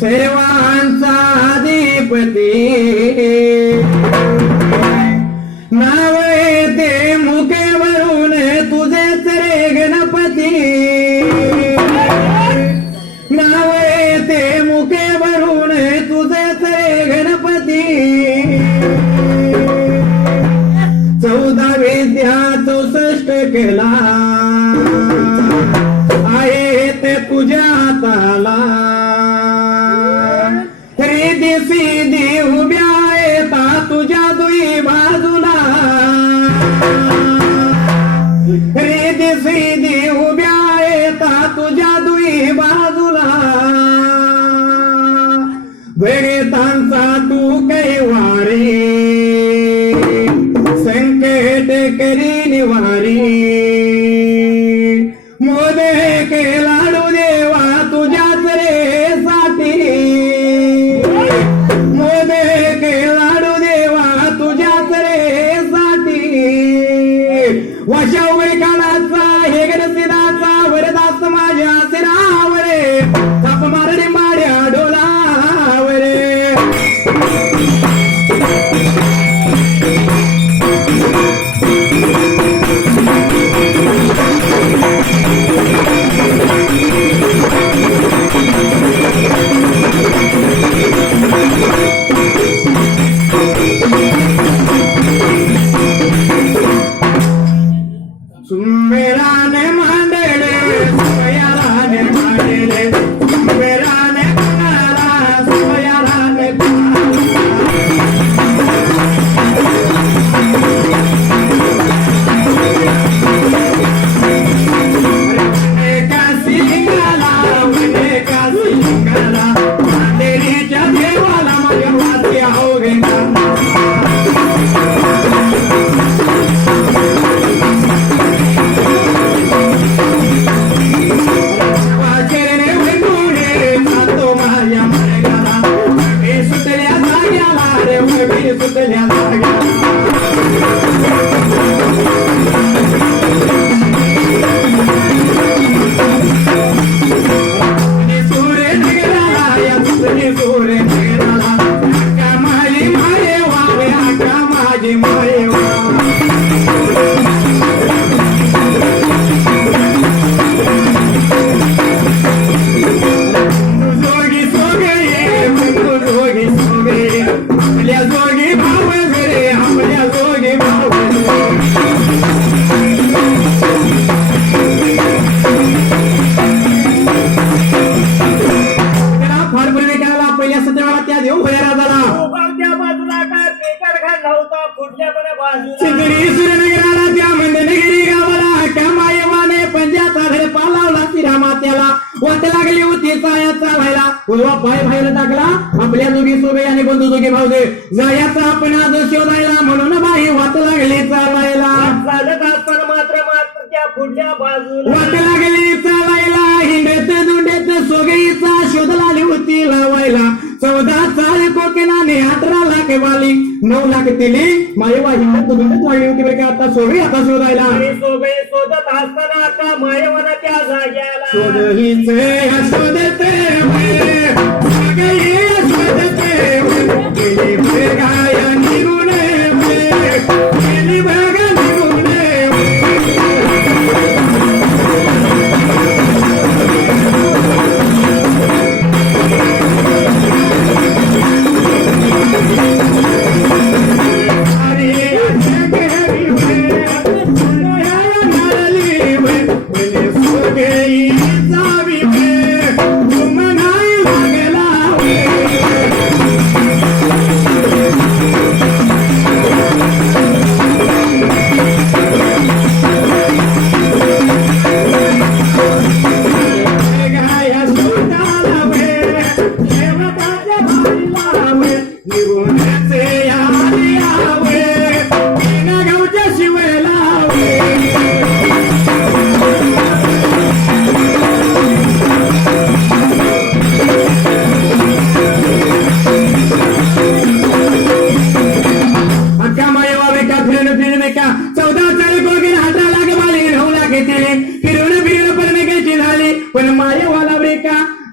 सेवांचा अधिपती ¡Que la! उजवा पाय बाहेर टाकला आपल्या दोघी सोबे आणि बंधू दोघे भावदे जायचा आपण आज शोधायला म्हणून बाई वाट लागली चालायला. वाट लागली चालायला हिंडेत दुंडेत सोगईचा शोध लागली होती लावायला. चौदा चाळी कोकिनाने अठरा लाख वाली. नऊ लाख दिली माई वाई हिंडत दुंडत वाढली होती बरं का आता सोगई आता शोधायला. सोगई शोधत असताना आता माय म्हणा त्या जाग्याला शोधहीचे शोधते கையில்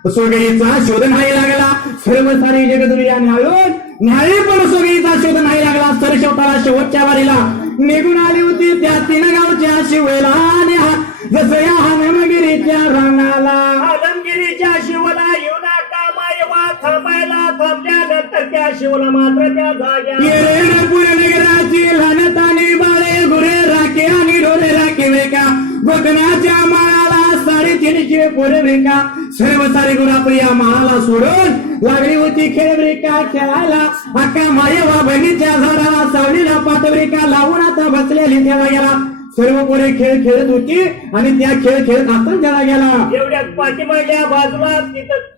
सोगईचा शोध नाही लागला. सर्व सारी जगदुनिया न्याळून न्याळी पण सोगईचा शोध नाही लागला. सर शेवटाला शेवटच्या वारीला निघून आली होती त्या तीन गावच्या शिवेला न्या जसं या हनुमगिरीच्या रानाला. आलमगिरीच्या शिवला येऊ नका मायवा थांबायला थांबल्यानंतर त्या शिवला मात्र त्या जाग्या येरेन पुरनगराची लहानतानी बाळे गुरे राखे आणि डोळे राखे वेका. गोकणाच्या माळाला साडेतीनशे पोरे वेका. सर्व सारे गुराप्रिया माळाला सोडून लागली होती खेळब्रिका खेळायला. अक्का मायवा बहिणीच्या झाडाला सावलीला पातब्रिका लावून आता बसलेली तेव्हा गेला. सर्व पोरे खेळ खेळत होती आणि त्या खेळ खेळत असताना त्याला गेला. एवढ्यात पाठीमागल्या बाजूला तिथं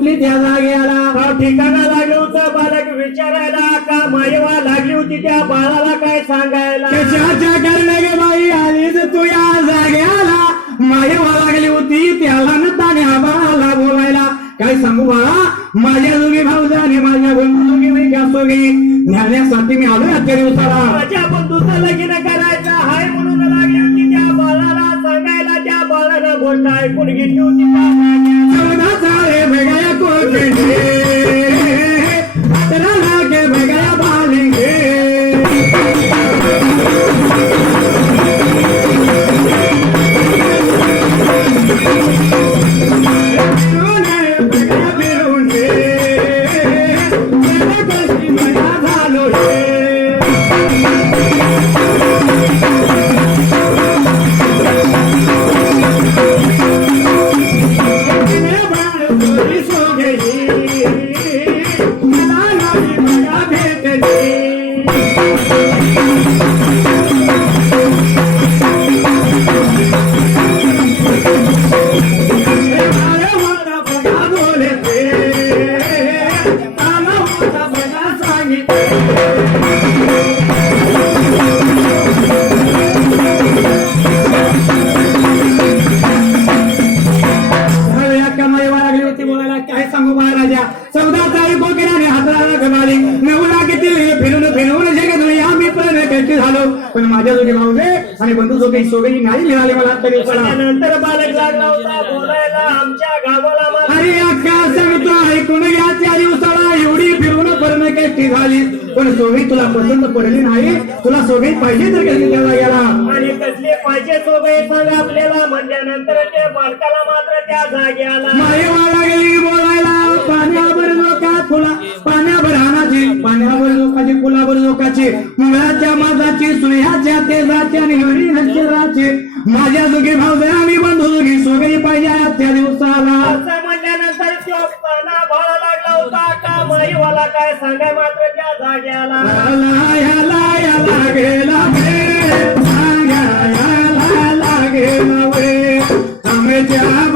शिव त्या जाग्याला ठिकाणा लागलं होतं बालक विचारायला का मायवा लागली होती त्या बाळाला काय सांगायला? कशाच्या करणे बाई आलीच तू या जाग्याला? मायेवा लागली होती त्याला न ताने हा बाळाला बोलायला. काय सांगू बाळा माझ्या दोघी जोगी आणि माझ्या बंधू जोगी मी सोगी ज्ञानासाठी मी आलो या दिवसाला. लागली जोगी भाऊजे आणि बंधू जोगी सोगई नाही मिळाले मला दिवसाला? त्यानंतर बालक लागला होता बोलायला आमच्या गावाला अरे अक्का सांगतो ऐकून घ्या त्या दिवसाला? एवढी फिरून करणं कष्टी झाली. पण सोबी तुला पसंत पडली नाही. तुला सोबी पाहिजे तर कधी त्याला गेला आणि कसले पाहिजे सोबत सांग आपल्याला. म्हणल्यानंतर त्या बालकाला मात्र त्या जाग्याला मायेवाला गेली बोलायला. पाण्यावर लोका फुला पाण्यावर लोकाची मुळाच्या माझाची सुनेहाच्या तेजाची आणि हरी नक्षराची माझ्या जोगी भाऊ आम्ही बंधू जोगी सोबई पाहिजे त्या दिवसाला. असं म्हणल्यानंतर तो पाना भाळा लागला होता. का माईवाला काय सांगाय मात्र त्या जाग्याला. लायाला याला गेला वेळ, सांगायला लागेला वेळ. त्या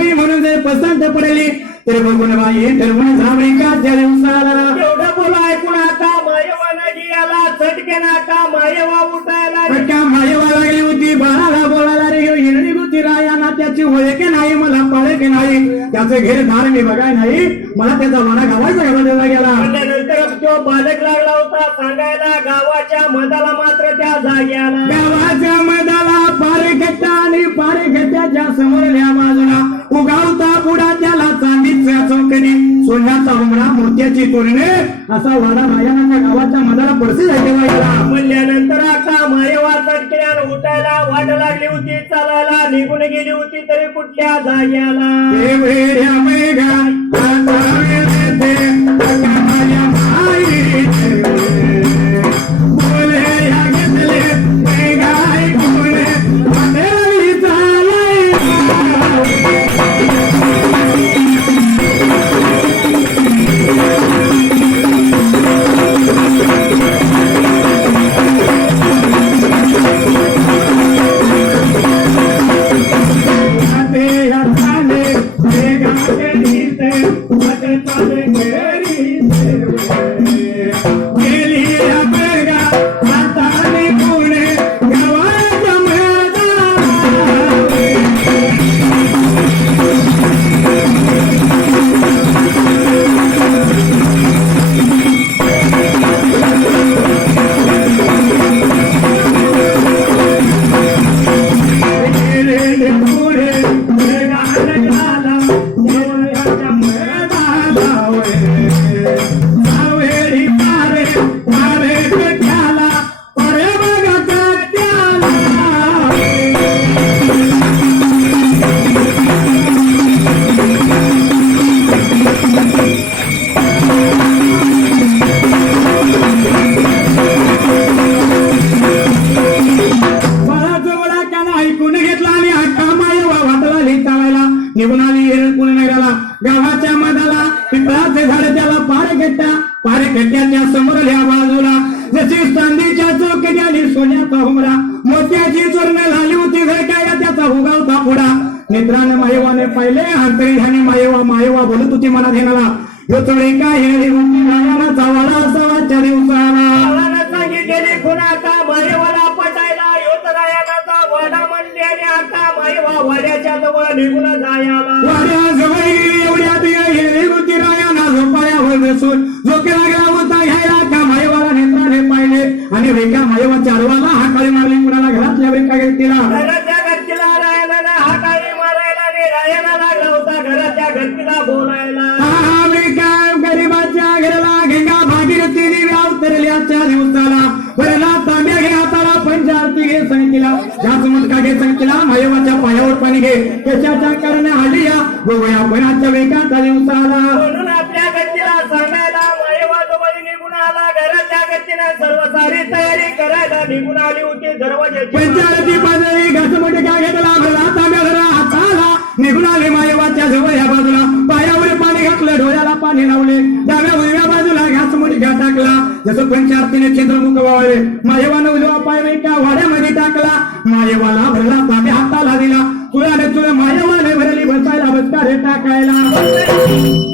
सोबी म्हणून जर पसंत पडली तर बघून बाई ठरवून झावळी का दिवसाला? एवढं बोला ऐकून आता मायवाला गेला चटकेन आता मायवा उठायला. पटका मायवा लागली होती बाळाला बोलायला रे हिरणी होती रायाना त्याची की नाही मला पाळे की नाही? त्याचं घेर धार मी बघाय नाही मला त्याचा वाडा गावाचा गेला. तो बालक लागला होता सांगायला गावाच्या मधाला मात्र त्या जाग्याला. गावाच्या पारेखट्टा आणि पारेखट्ट्याच्या समोरल्या बाजूला. उगावता पुढा त्याला चांदीच्या चौकडी सोन्याचा उमरा मोत्याची तोरणे असा वाडा रायानाच्या गावाच्या मधाला पडसे वाईला म्हणल्यानंतर आता मायवा चटकेन उठायला वाट लागली होती चालायला. निघून गेली होती तरी कुठल्या जाग्याला? चांदीच्या चौकटी आणि सोन्याचा हुमरा मोत्याची चोरण झाली होती घरकाया त्याचा उगावता पुढा नेत्राने मायवाने पाहिले अंतरी ह्याने मायवा मायवा बोलत होती मनात येणारा यो चोळे काय हे रायानाचा वाडा असावाच्या दिवसाला. गावाला सांगितलेली खुणा का मायवाला पटायला योत रायानाचा वाडा म्हणले आणि आता मायवा वाड्याच्या जवळ निघून जायला. वाड्याजवळ गेली एवढ्या बिया हे झोपाळ्यावर बसून. झोके लागला आणि रेखा मायवाच्या अरवाला हाकाळी मारली कुणाला घरातल्या रेखा घेतला घराच्या घरतीला रायनाला हाताळी मारायला आणि रायना लागला होता घराच्या घरतीला बोलायला. हा रेखा गरीबाच्या घराला घेंगा भागीरथी दिव्या उतरल्याच्या दिवसाला. वरला तांब्या घे हाताला पंचारती घे संगतीला. जास्त मुटका घे संगतीला मायवाच्या पायावर पाणी घे. कशाच्या कारणे हल्ली या. गोवया पणाच्या वेगाचा दिवसाला. सारी तयारी करायला निघून आली होती दरवाजाची पंचारती पाजळी घासमटे का घेतला भरला तांब्या धरा हाताला निघून आले मायवाच्या जवळ या बाजूला. पायावर पाणी घातलं डोळ्याला पाणी लावले. डाव्या उजव्या बाजूला घासमुटी घा टाकला. जसं पंचारतीने चंद्रमुख वावळे मायवानं उजवा पाय नाही का? वाड्यामध्ये टाकला. मायवाला भरला ताब्या हाताला दिला. तुळाने तुळ मायवाने भरली बसायला बसकारे टाकायला.